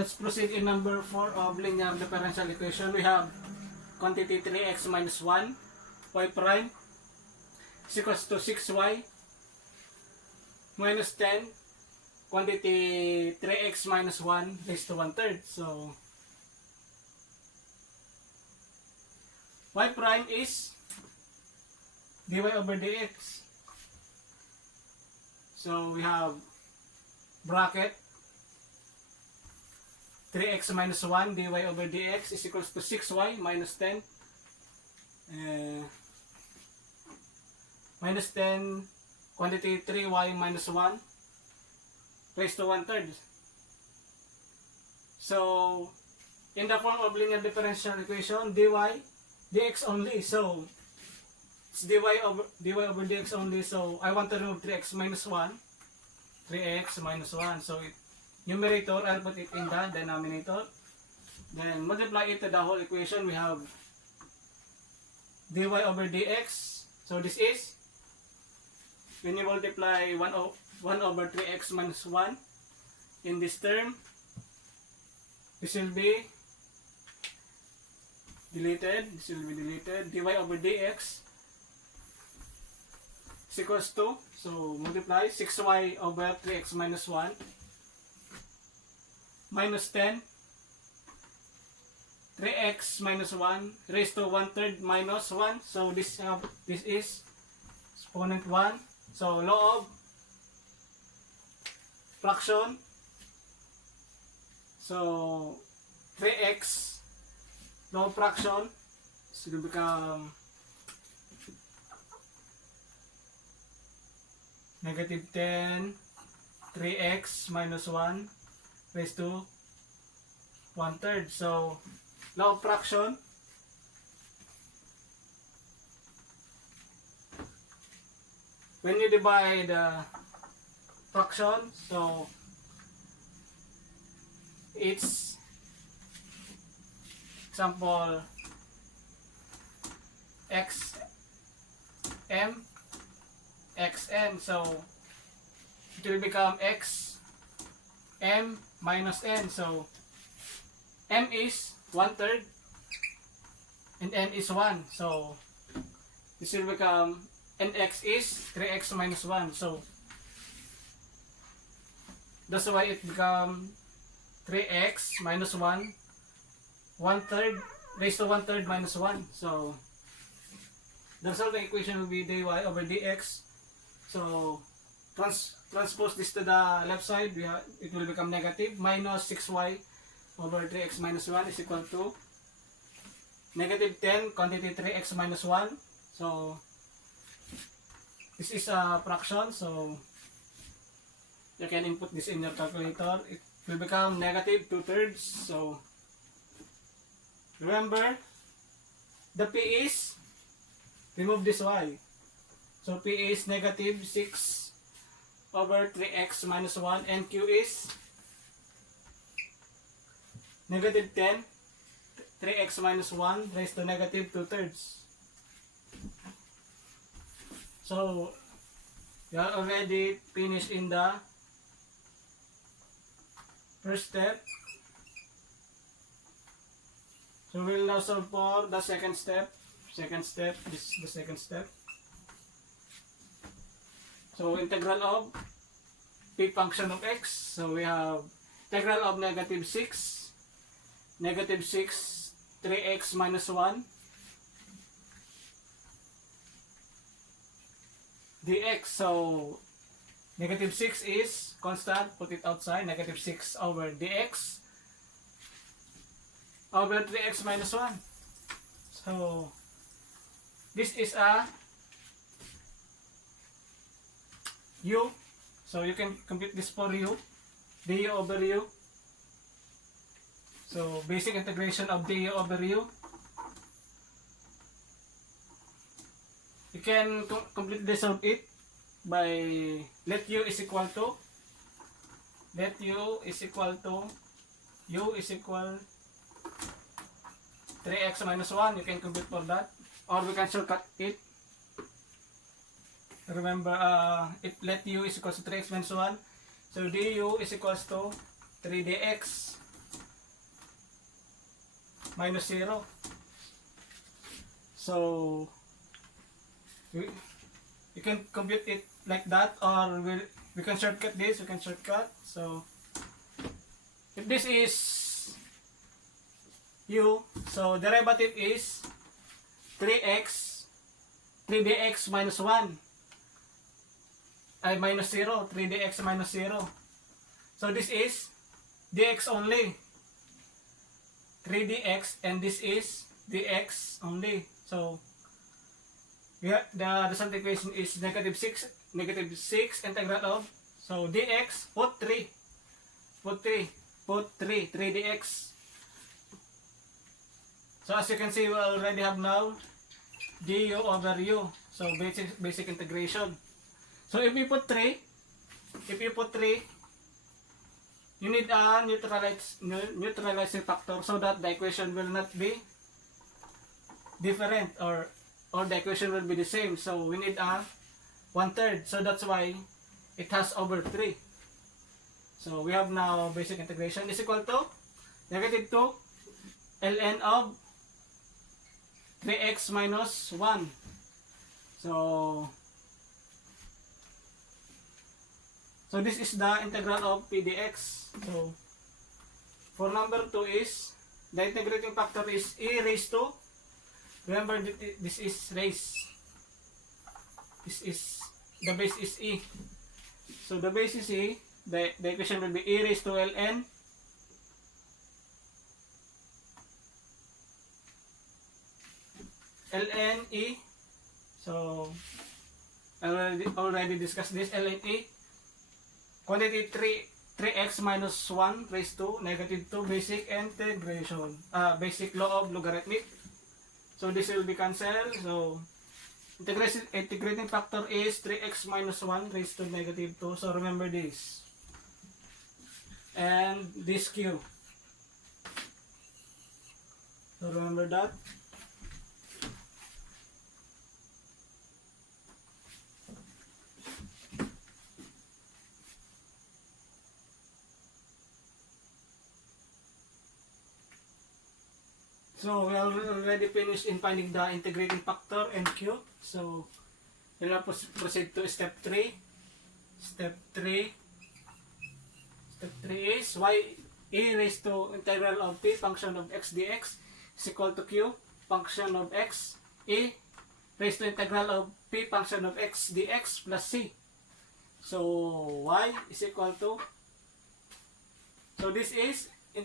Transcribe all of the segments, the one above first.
Let's proceed in number 4 of linear differential equation. We have quantity 3x minus 1 y prime is equals to 6y minus 10 quantity 3x minus 1 raised to 1/3. So y prime is dy over dx. So we have bracket 3x minus 1 dy over dx is equals to 6y minus 10 minus 10 quantity 3y minus 1 raised to 1/3. So in the form of linear differential equation, dy dx only. So it's dy over dx only. So I want to remove 3x minus 1. So numerator, I'll put it in the denominator. Then multiply it to the whole equation. We have dy over dx. So this is, when you multiply 1 over 3x minus 1 in this term, this will be deleted. Dy over dx is equals to, so multiply 6y over 3x minus 1 minus 10 3x minus 1 raised to 1/3 minus 1. So this is exponent 1. So law of fraction. So 3x law of fraction is going to become negative 10 3x minus 1 raised to 1/3. So law of fraction, when you divide the fraction, so it's example xn, so it will become x m minus n. So m is 1/3 and n is 1. So this will become nx is 3x minus 1. So that's why it become 3x minus 1 1/3 raised to 1/3 minus 1. So the solving equation will be dy over dx. So transpose this to the left side, it will become negative minus 6y over 3x minus 1 is equal to negative 10 quantity 3x minus 1. So this is a fraction, so you can input this in your calculator. It will become negative 2/3. So remember, the p is, remove this y. So p is negative 6 over 3x minus 1 and q is negative 10 3x minus 1 raised to negative 2/3. So you are already finished in the first step. So we'll now solve for the second step. This is the second step. So integral of p function of x. So we have integral of negative 6 3x minus 1 dx. So negative 6 is constant, put it outside, negative 6 over dx over 3x minus 1. So this is a u. So you can compute this for u, du over u. So basic integration of du over u. You can completely solve it by let u is equal 3x minus 1. You can compute for that, or we can shortcut it. Remember, if let u is equal to 3x minus 1, so du is equals to 3 dx minus 0. So you can compute it like that, or we can shortcut this. We can shortcut. So if this is u, so derivative is 3dx minus 1 ay minus 0, 3dx minus 0. So this is dx only, 3dx, and this is dx only. So yeah, the result equation is negative 6 integral of, so dx, put 3 dx. So as you can see, we already have now du over u, so basic integration. So if you put 3, you need a neutralizing factor so that the equation will not be different, or the equation will be the same. So we need a 1/3, so that's why it has over 3. So we have now basic integration is equal to negative 2 ln of 3x minus 1. So this is the integral of pdx. So for number 2 is the integrating factor is e raised to, remember this is raised, this is the base is e, so the base is e, the equation will be e raised to ln e. So I already discussed this. Ln e, quantity 3x minus 1 raised to negative 2, basic integration, basic law of logarithmic. So this will be cancelled. So integrating factor is 3x minus 1 raised to negative 2. So remember this. And this q. So remember that. So we already finished in finding the integrating factor and q. So we'll now proceed to step 3. Step 3 is y e raised to integral of p function of x dx is equal to q function of x e raised to integral of p function of x dx plus c. So y is equal to, so this is e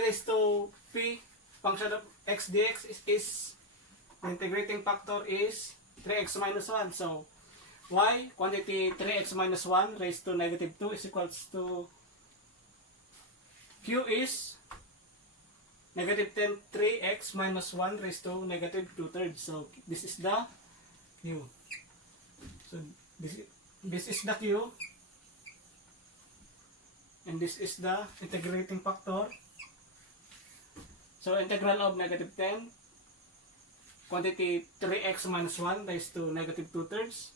raised to p function of x dx is the integrating factor is 3x minus 1. So y, quantity 3x minus 1 raised to negative 2 is equals to, q is negative 10 3x minus 1 raised to negative 2/3. So this is the q. So this is the q, and this is the integrating factor. So integral of negative 10, quantity 3x minus 1 raised to negative 2/3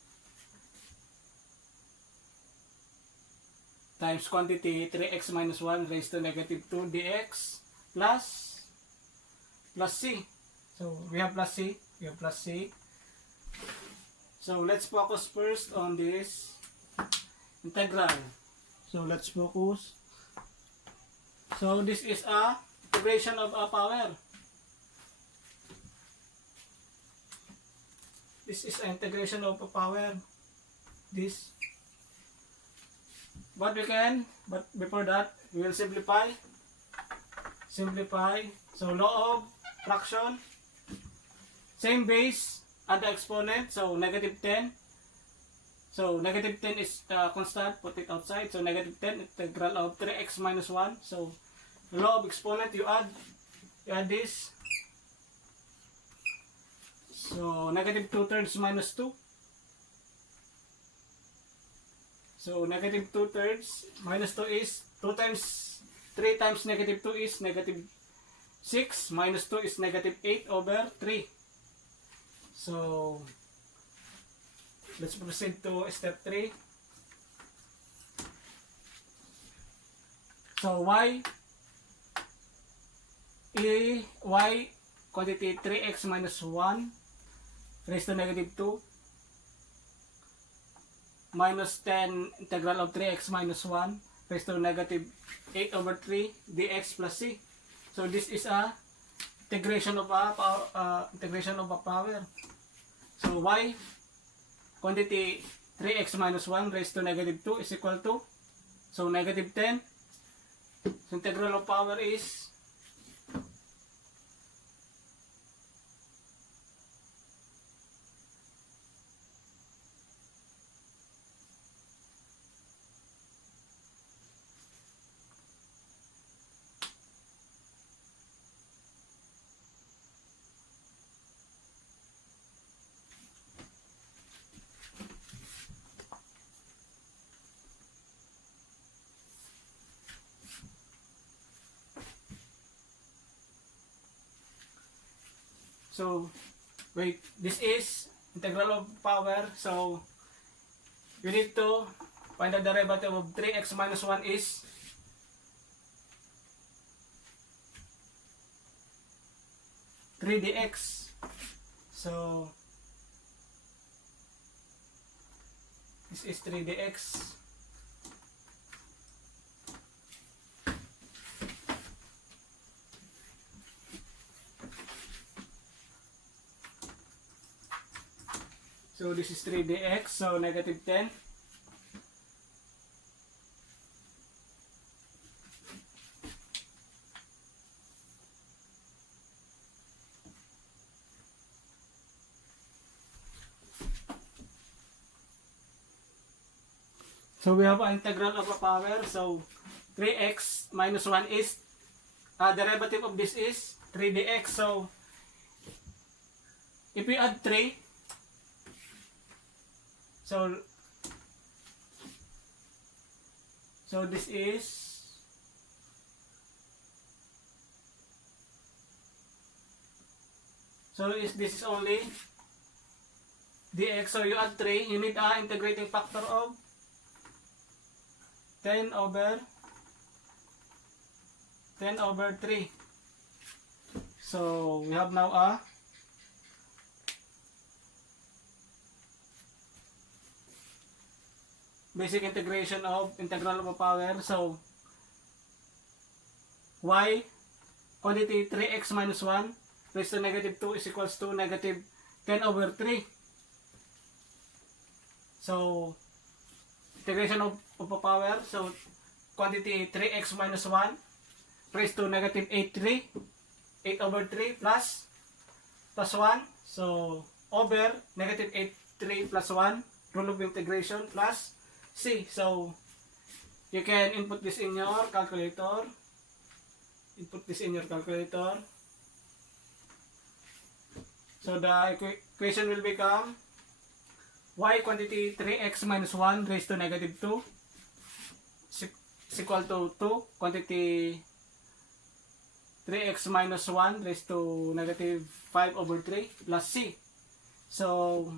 times quantity 3x minus 1 raised to negative 2 dx plus c. So we have plus c. So let's focus first on this integral. So let's focus. So this is a integration of a power. This is an integration of a power. This. But before that, we will simplify. So law of fraction. Same base and the exponent. So negative 10. So negative 10 is constant. Put it outside. So negative 10 integral of 3x minus 1. So law of exponent, you add this. So negative 2/3 minus 2. So negative 2/3 minus 2 is 2 times 3 times negative 2 is negative 6, minus 2 is negative 8 over 3. So let's proceed to step 3. So y y quantity 3x minus 1 raised to negative 2 minus 10 integral of 3x minus 1 raised to negative 8 over 3 dx plus c. So this is a integration of a power. So y quantity 3x minus 1 raised to negative 2 is equal to, so negative 10. So integral of power is so wait, this is integral of power, so you need to find the derivative of 3x minus 1 is three dx. So this is 3 dx. So this is 3 dx, so negative 10. So we have an integral of a power, so 3x minus 1 is, derivative of this is 3 dx. So if we add 3, so this is, this is only dx. So you add 3, you need a integrating factor of 10 over 3. So we have now a basic integration of integral of a power. So y quantity 3x minus 1 raised to negative 2 is equals to negative 10 over 3. So integration of a power, so quantity 3x minus 1 raised to negative 8 over 3 plus 1, so over negative 8 3 plus 1 rule of integration plus c. So you can input this in your calculator. So the equation will become y quantity 3x minus 1 raised to negative 2 is equal to 2 quantity 3x minus 1 raised to negative 5 over 3 plus c. So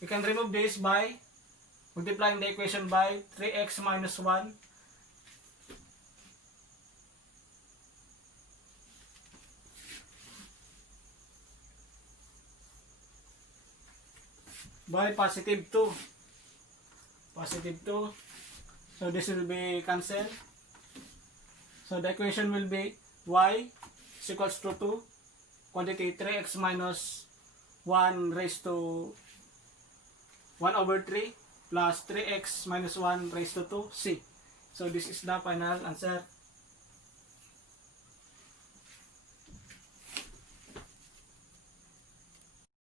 you can remove this by multiplying the equation by 3x minus 1 by positive 2. So this will be cancelled. So the equation will be y is equals to 2 quantity 3x minus 1 raised to 1 over 3 plus 3x minus 1 raised to 2 c. So this is the final answer.